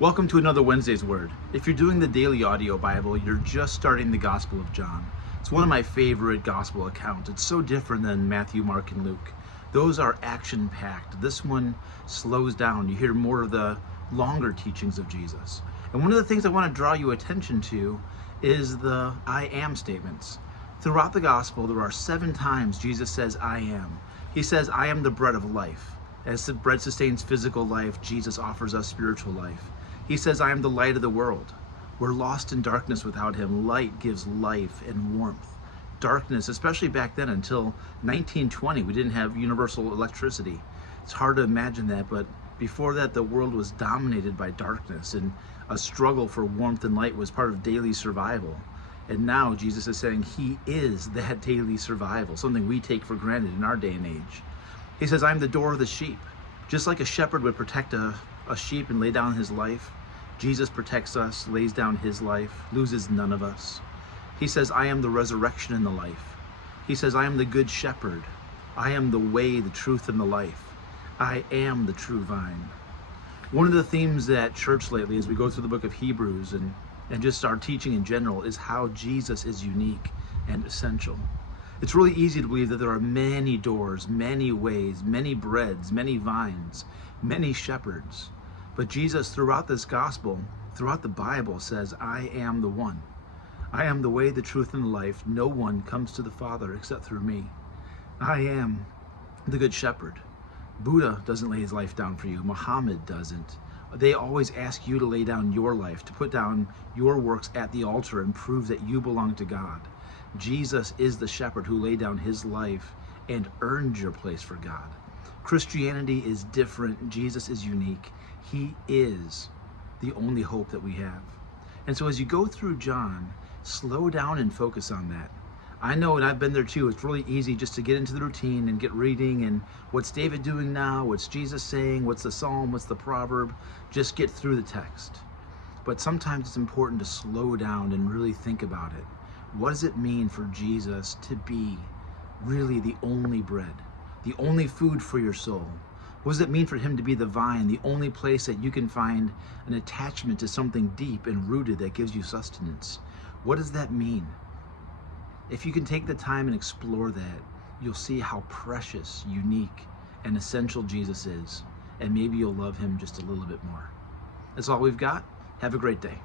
Welcome to another Wednesday's Word. If you're doing the daily audio Bible, you're just starting the Gospel of John. It's one of my favorite Gospel accounts. It's so different than Matthew, Mark, and Luke. Those are action-packed. This one slows down. You hear more of the longer teachings of Jesus. And one of the things I want to draw your attention to is the I am statements. Throughout the Gospel, there are 7 times Jesus says, I am. He says, I am the bread of life. As the bread sustains physical life, Jesus offers us spiritual life. He says, I am the light of the world. We're lost in darkness without him. Light gives life and warmth. Darkness, especially back then until 1920, we didn't have universal electricity. It's hard to imagine that, but before that, the world was dominated by darkness, and a struggle for warmth and light was part of daily survival. And now Jesus is saying he is that daily survival, something we take for granted in our day and age. He says, I'm the door of the sheep. Just like a shepherd would protect a sheep and lay down his life, Jesus protects us, lays down his life, loses none of us. He says, I am the resurrection and the life. He says, I am the good shepherd. I am the way, the truth, and the life. I am the true vine. One of the themes at church lately as we go through the book of Hebrews and just our teaching in general is how Jesus is unique and essential. It's really easy to believe that there are many doors, many ways, many breads, many vines, many shepherds. But Jesus, throughout this gospel, throughout the Bible, says, I am the one. I am the way, the truth, and the life. No one comes to the Father except through me. I am the good shepherd. Buddha doesn't lay his life down for you. Muhammad doesn't. They always ask you to lay down your life, to put down your works at the altar and prove that you belong to God. Jesus is the shepherd who laid down his life and earned your place for God. Christianity is different. Jesus is unique. He is the only hope that we have. And so as you go through John, slow down and focus on that. I know, and I've been there too, it's really easy just to get into the routine and get reading and what's David doing now, what's Jesus saying, what's the psalm, what's the proverb, just get through the text. But sometimes it's important to slow down and really think about it. What does it mean for Jesus to be really the only bread, the only food for your soul? What does it mean for him to be the vine, the only place that you can find an attachment to something deep and rooted that gives you sustenance? What does that mean? If you can take the time and explore that, you'll see how precious, unique, and essential Jesus is, and maybe you'll love him just a little bit more. That's all we've got. Have a great day.